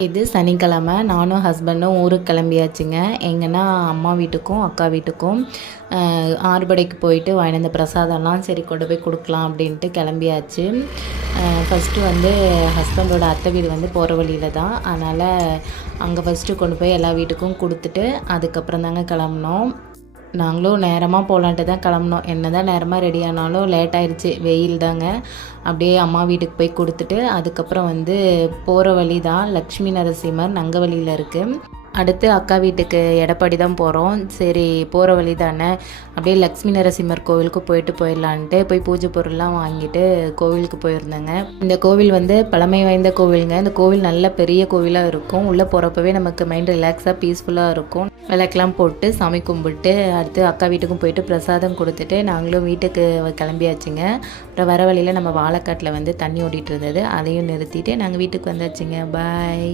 இது சனிக்கிழமை நானும் ஹஸ்பண்டும் ஊருக்கு கிளம்பியாச்சுங்க. எங்கன்னா அம்மா வீட்டுக்கும் அக்கா வீட்டுக்கும் ஆறுபடைக்கு போயிட்டு வாங்கிட்டு வந்த பிரசாதம்லாம் சரி கொண்டு போய் கொடுக்கலாம் அப்படின்ட்டு கிளம்பியாச்சு. ஃபஸ்ட்டு வந்து ஹஸ்பண்டோட அத்தை வீடு வந்து போகிற வழியில் தான். அதனால் அங்கே ஃபஸ்ட்டு கொண்டு போய் எல்லா வீட்டுக்கும் கொடுத்துட்டு அதுக்கப்புறம் தாங்க கிளம்புனோம். நாங்களும் நேரமாக போகலான்ட்டு தான் கிளம்புனோம். என்ன தான் நேரமாக ரெடி ஆனாலும் லேட் ஆயிடுச்சு, வெயில் தாங்க. அப்படியே அம்மா வீட்டுக்கு போய் கொடுத்துட்டு அதுக்கப்புறம் வந்து போகிற வழி தான் லக்ஷ்மி நரசிம்மர் நங்கவழியில் இருக்குது. அடுத்து அக்கா வீட்டுக்கு எடப்பாடி தான் போகிறோம். சரி போகிற வழி தானே, அப்படியே லக்ஷ்மி நரசிம்மர் கோவிலுக்கு போயிடலான்ட்டு போய் பூஜை பொருள்லாம் வாங்கிட்டு கோவிலுக்கு போயிருந்தேங்க. இந்த கோவில் வந்து பழமை வாய்ந்த கோவிலுங்க. இந்த கோவில் நல்ல பெரிய கோவிலாக இருக்கும். உள்ளே போகிறப்பவே நமக்கு மைண்ட் ரிலாக்ஸாக பீஸ்ஃபுல்லாக இருக்கும். விளக்கெல்லாம் போட்டு சாமி கும்பிட்டு அடுத்து அக்கா வீட்டுக்கும் போயிட்டு பிரசாதம் கொடுத்துட்டு நாங்களும் வீட்டுக்கு கிளம்பியாச்சுங்க. அப்புறம் வர வழியில் நம்ம வாழைக்காட்டில் வந்து தண்ணி ஓடிட்டு இருந்தது, அதையும் நிறுத்திட்டு நாங்கள் வீட்டுக்கு வந்தாச்சுங்க. பாய்.